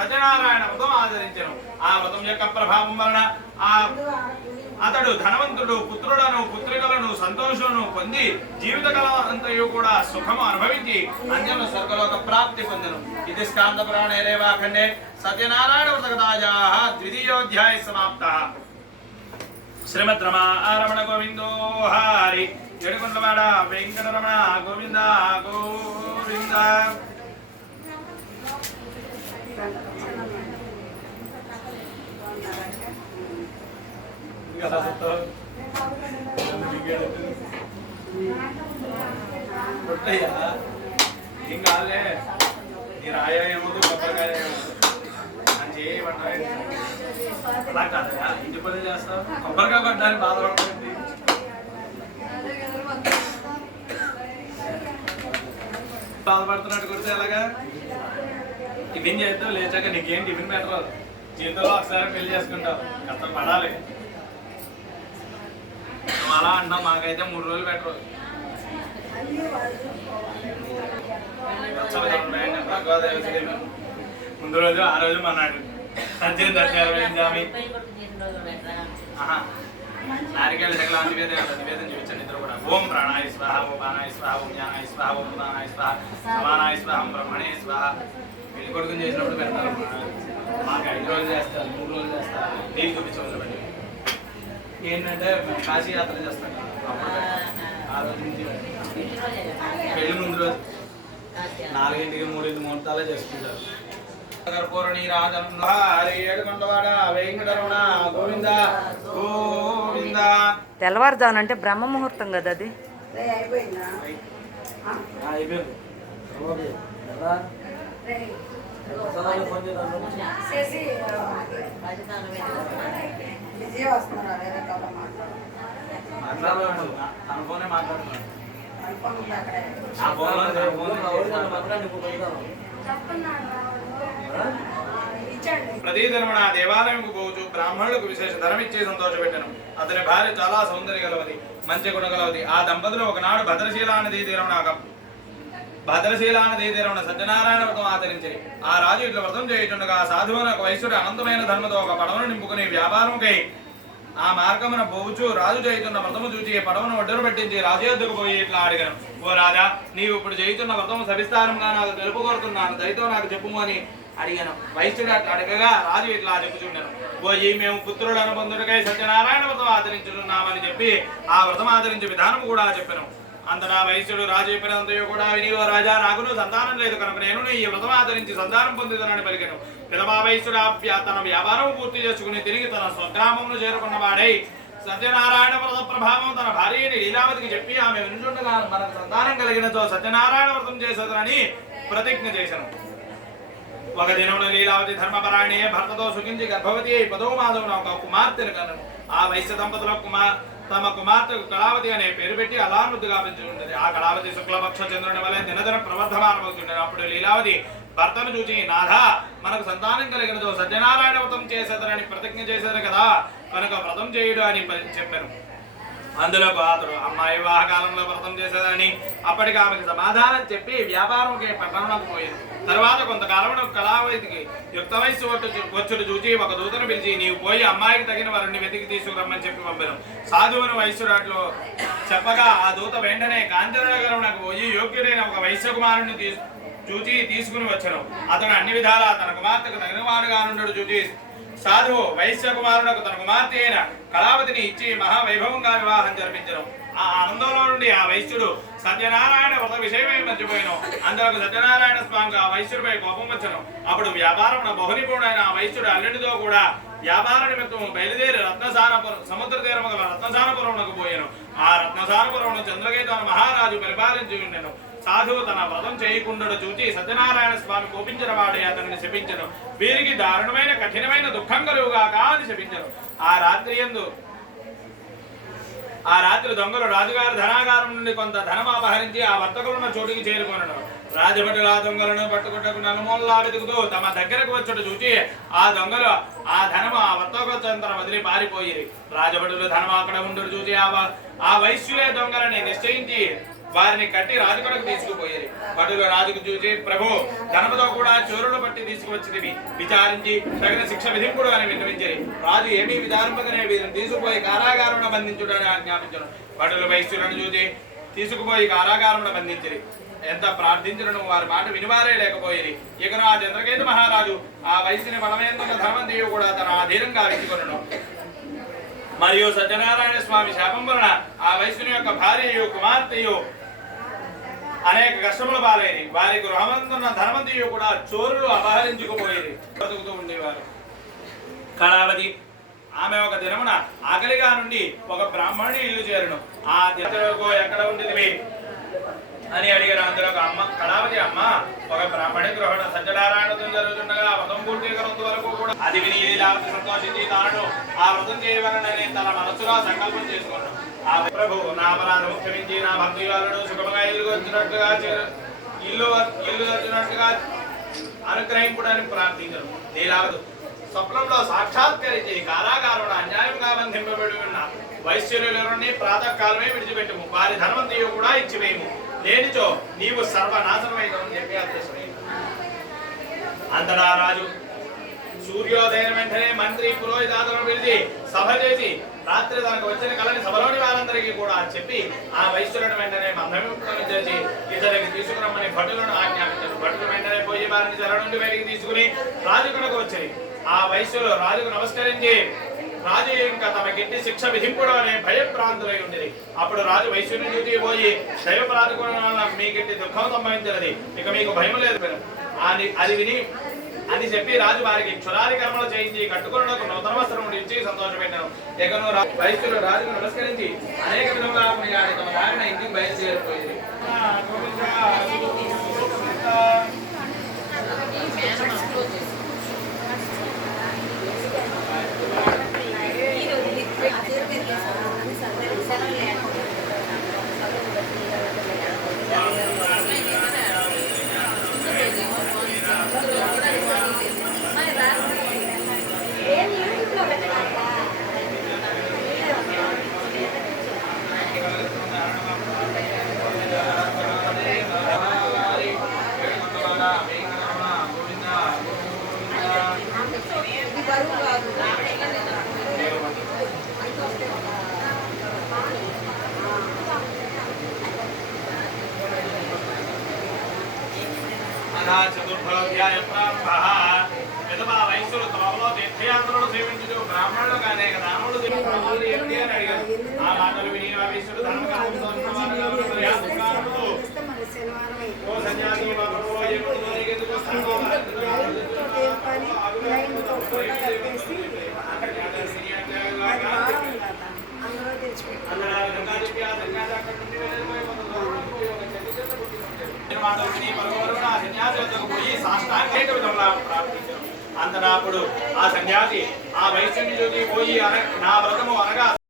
సత్యనారాయణ వ్రతం ఆచరించను ఆ వ్రతం యొక్క ప్రభావం వలన ఆ అతడు ధనవంతుడు పుత్రులను పుత్రికలను సంతోషమును పొంది జీవిత కాలం అంతయు కూడా సుఖము అనుభవించి అంజను స్వర్గలోక ప్రాప్తి పొందను. ఇది స్కాంత పురాణే సత్యనారాయణ వ్రతకదాజా ద్వితీయోధ్యాయ సమాప్త. శ్రీమద్ రమణ గోవిందో హారి. ఏడుకొండవాడ వెంకటరమణ గోవింద గోవింద. పుట్టయ్యా ఏం కాదులే నీ రాయ ఏమవుతుంది కొబ్బరికాయ అని పడ్డాయి అలా కాదయా ఇంటి పని చేస్తావు కొబ్బరికాయ పడ్డానికి బాధపడుతుంది బాధపడుతున్నట్టు కొడితే ఎలాగా? టిఫిన్ చేద్దాం లేచాక నీకేం టిఫిన్ పెట్టరాదు. జీవితంలో ఒకసారి పెళ్ళి చేసుకుంటావు. కష్టం పడాలి అలా అంటాం మాకైతే మూడు రోజులు పెట్టరు ముందు రోజు ఆ రోజు మన్నాడు సజ్జన దర్శనం ఆహా. నారికేళ్ళ సకల నివేదన నివేదన చూపించండి ఇద్దరు కూడా. ఓం ప్రాణాయ స్వాహ ఓం ప్రాణాయ స్వాహ ఓం జ్ఞానాయ స్వాహ ఓం ప్రాణాయ స్వాహ సమానాయ స్వాహ బ్రహ్మణే స్వాహ. పెళ్ళి కొడుకుని చేసినప్పుడు పెడతారు మాకు ఐదు రోజులు చేస్తారు మూడు రోజులు చేస్తారు. నీకు చూపించవచ్చు ఏంటంటే కాశీ యాత్ర చేస్తాం అప్పుడు పెడతాం. ఆ రోజు నుంచి పెళ్ళి ముందు రోజు నాలుగింటికి మూడింటి ముహూర్తాలే చేసుకుంటారు. కర్పూరణి రాజం హరి ఏడుకొండవాడ వెంకటరమణ గోవింద గోవింద. తెల్లవారుజామున అంటే బ్రహ్మ ముహూర్తం కదా అది? అయిపోయింది? విజయ వస్తున్నారు వేరే ఆ ప్రతిదినమున దేవాలయంకు పోవచ్చు బ్రాహ్మణులకు విశేష ధనం ఇచ్చే సంతోషపెట్టను. అతని భార్య చాలా సౌందర్య గలవది మంచి గుణ గలవది. ఆ దంపతులు ఒకనాడు భద్రశీల నదీ తీరమున ఒక భద్రశీల సత్యనారాయణ వ్రతం ఆచరించి. ఆ రాజు ఇట్లా వ్రతం చేయుచుండగా ఆ సాధువున ఒక వైశ్యుడు అనంతమైన ధర్మతో ఒక పడవను నింపుకుని వ్యాపారముకై ఆ మార్గమున పోవచ్చు రాజు చేయుతున్న వ్రతము చూచి పడవను ఒడ్డరు పెట్టించి రాజు ఎద్దుకు పోయి ఇట్లా అడిగాను. ఓ రాజా నీవు ఇప్పుడు చేయుతున్న వ్రతము సవిస్తారంగా నాకు తెలుపు కోరుతున్నాను. దయతో నాకు చెప్పుము అని అడిగాను. వైశ్యుడు అట్లా అడగగా రాజు ఇట్లా చెప్పుచుండను. పోయి మేము పుత్రులను పొందుటకై సత్యనారాయణ వ్రతం ఆచరించుతున్నామని చెప్పి ఆ వ్రతం ఆచరించే విధానం కూడా చెప్పాను. అంతటా వైశ్యుడు రాజు చెప్పినంతయో కూడా విని రాజా నాకును సంతానం లేదు కనుక నేను ఈ వ్రతం ఆచరించి సంతానం పొందుతానని పలికెను. పిదమా వైశ్యుడు ఆ తన వ్యాపారం పూర్తి చేసుకుని తిరిగి తన స్వగ్రామంలో చేరుకున్న వాడై సత్యనారాయణ వ్రత ప్రభావం తన భార్యని లీలావతికి చెప్పి ఆమె వినుచుండగా మనకు సంతానం కలిగినతో సత్యనారాయణ వ్రతం చేసేదని ప్రతిజ్ఞ చేశాను. ఒక దినమున లీలావతి ధర్మపరాణి భర్తతో సుఖించి గర్భవతి అయి పదవ మాధవున ఒక కుమార్తెను కనను ఆ వైశ్య దంపతుల కుమార్ తమ కుమార్తెకు కళావతి అనే పేరు పెట్టి అలానుద్దుగా పెంచుకుంటుంది. ఆ కళావతి శుక్లపక్ష చంద్రుని వలె దినదిన ప్రవర్ధమానమవుతుండేది అప్పుడు లీలావతి భర్తను చూచి నాథా మనకు సంతానం కలిగినదో సత్యనారాయణ వ్రతం చేసేదనని ప్రతిజ్ఞ చేశారు కదా కనుక వ్రతం చేయుడు అని చెప్పాను. అందులో అతడు అమ్మాయి వివాహకాలంలో వ్రతం చేసేదని అప్పటికి ఆమెకు సమాధానం చెప్పి వ్యాపారంకి పట్టణంలోకి పోయింది తర్వాత కొంతకాలంలో కళావతికి యుక్త వయస్సు వచ్చుడు చూచి ఒక దూతను పిలిచి నీవు పోయి అమ్మాయికి తగిన వారిని వెతికి తీసుకురమ్మని చెప్పి పంపాను. సాధువును వైశ్యురాట్లో చెప్పగా ఆ దూత వెంటనే కాంచనగరంకు పోయి యోగ్యుడైన ఒక వైశ్య కుమారుని తీసు చూచి తీసుకుని వచ్చను. అతను అన్ని విధాలా తన కుమార్తెకు తగినవాడుగా నుండు చూచి సాధువు వైశ్య కుమారునకు తన కుమార్తె అయిన కళావతిని ఇచ్చి మహావైభవంగా వివాహం జరిపించడం. ఆ ఆనందంలో నుండి ఆ వైశ్యుడు సత్యనారాయణ వ్రత విషయమే మర్చిపోయాను. అందులో సత్యనారాయణ స్వామికి ఆ వైశ్యుడిపై కోపం వచ్చను అప్పుడు వ్యాపారం బహునిపుణుడైన ఆ వైశ్యుడు అల్లుడితో కూడా వ్యాపార నిమిత్తం బయలుదేరి రత్నసారపురం సముద్ర తీరము గల రత్నసారపురమునకు పోయాను. ఆ రత్నసారపురమును చంద్రకేత మహారాజు పరిపాలించి ఉండెను. సాధువు తన వ్రతం చేయకుండా చూచి సత్యనారాయణ స్వామి కోపించిన వాడే అతనిని శపించను. వీరికి దారుణమైన కఠినమైన దుఃఖం కలుగుగాక అని శపించను. ఆ రాత్రి ఎందు ఆ రాత్రి దొంగలు రాజుగారి ధనాగారం నుండి కొంత ధనం అపహరించి ఆ వర్తకులున్న చోటుకి చేరుకొనను. రాజభటులు ఆ దొంగలను పట్టుకుంటకు నలుమూలలా వెతుకుతూ తమ దగ్గరకు వచ్చుట చూచి ఆ దొంగలు ఆ ధనము ఆ వర్తకులంతరం వదిలి పారిపోయి రాజభటులు ధనం అక్కడ ఉండు చూచి ఆ ఆ వైశ్యులే దొంగలని నిశ్చయించి వారిని కట్టి రాజు కొరకు తీసుకుపోయేది. భటులు రాజుకు చూసి ప్రభు ధనముతో కూడా చోరులు పట్టి తీసుకువచ్చినవి విచారించి తగిన శిక్ష విధింపుడు అని విన్నవించేది రాజు ఏమీ విధానముగానే వీరిని తీసుకుపోయి కారాగారంలో బంధించుడని ఆజ్ఞాపించను. భటులు వైశ్యులను చూసి తీసుకుపోయి కారాగారంలో బంధించిరి. ఎంత ప్రార్థించడం వారి మాట వినివారే లేకపోయేది. ఇక ఆ చంద్రకేతు మహారాజు ఆ వయసుని బలమైనందున ధర్మంతియు కూడా తన అధీనంగా వెతుకొనను మరియు సత్యనారాయణ స్వామి శాపం వలన ఆ వయసుని యొక్క భార్యయు కుమార్తెయు అనేక కష్టముల పాలైనవి వారి గృహమందున్న ధనవంతియు కూడా చోరులు అపహరించుకుపోయేది. బతుకుతూ ఉండేవారు. కళావతి ఆమె ఒక దినమున ఆకలిగా నుండి ఒక బ్రాహ్మణుని ఇల్లు చేరును. ఆ దినకు ఎక్కడ ఉండేది అని అడిగారు అందులో ఒక అమ్మ. కళావతి అమ్మ ఒక బ్రాహ్మణి గృహణ సత్యనారాయణతో జరుగుతుండగా వ్రతం పూర్తి వరకు కూడా అది విని సంతోషించి తాను ఆ వ్రతం చేయవలనని తన మనసులో సంకల్పం చేసుకున్నాను. ఆ ప్రభు నా అపరాధము క్షమించి నా భక్తి వాళ్ళను సుఖముగా ఇల్లు వచ్చినట్లుగా ఇల్లు ఇల్లు వచ్చినట్లుగా అనుగ్రహింపుడని ప్రార్థించను. లీలావతి స్వప్నంలో సాక్షాత్కరించి కారాగారుడు అన్యాయంగా బంధింపబడి ఉన్న వైశ్యులని ప్రాతకాలమే విడిచిపెట్టుము. వారి ధనవంతియు కూడా ఇచ్చివేయము. లేనిచో నీవు సర్వనాశనమైనని చెప్పి అంతటా రాజు సూర్యోదయం వెంటనే మంత్రి పురోహితాదులను పిలిచి సభ చేసి రాత్రి తనకు వచ్చిన కళని సభలోని వారందరికీ కూడా చెప్పి ఆ వైశ్యులను వెంటనే మందముక్తం చేసి ఇతనికి తీసుకురమ్మని భటులను ఆజ్ఞాపించారు. భటులు వెంటనే పోయి వారిని చెర నుండి బయటికి తీసుకుని రాజుకునకు వచ్చాయి. ఆ వైశ్యులు రాజుకు నమస్కరించి రాజు ఇంకా తమకిట్టి శిక్ష విధింపుడు అనే భయప్రాంతులై ఉండేది అప్పుడు రాజు వైశ్యుని చూసి పోయి దైవ ప్రార్థన వల్ల మీకిట్టి దుఃఖం సంభవించినది. ఇక మీకు భయం లేదు అని అది విని అని చెప్పి రాజు వారికి క్షురాది కర్మలు చేయించి కట్టుకున్నకు నూతన వస్త్రం ఇచ్చి సంతోషపెట్టాను ఎగను వైశ్యులు రాజుకు నమస్కరించి అనేక విధముగా కొనియాడి తమ దారిన ఇంటికి బయలుదేరిపోయింది ఆ, గోవిందా, గోవిందా. ఇది బరువు కాదు అనా చతుర్థోధ్యాయ ప్రారంభ. మిగతా వైశ్యులు తమలో తీర్థయాత్రలు సేవించు బ్రాహ్మణులకు అనేక నామములు చెప్పి బ్రాహ్మణులు ఏమిటి అని అడిగారు ఆ మాటలు విని ఆ వైశ్యుడు ధర్మకార్యంతో ఉన్నవారు యాత్రికారులు, మరి శనివారం ఓ సన్యాసి బాబు, ఎప్పుడు నీకెందుకు వస్తావు? లైన్తో ఫోటో కట్టేసి అది బాగుంది కదా అందులో తెచ్చిపెట్టాను అందరూ ఆ విధంగా చెప్పి ఆ సన్యాసి అక్కడి నుండి వెళ్ళిపోయి కొంత దూరం పోయి ఒక చెట్టు కింద కూర్చున్నాడు. నేను మాటలు విని పలువురు ఆ సన్యాసి వద్దకు పోయి సాష్టాంగేట విధంగా ప్రార్థించారు అంతటా అప్పుడు ఆ సన్యాసి ఆ వైశ్యం చూసి పోయి అన- నా వ్రతము అనగా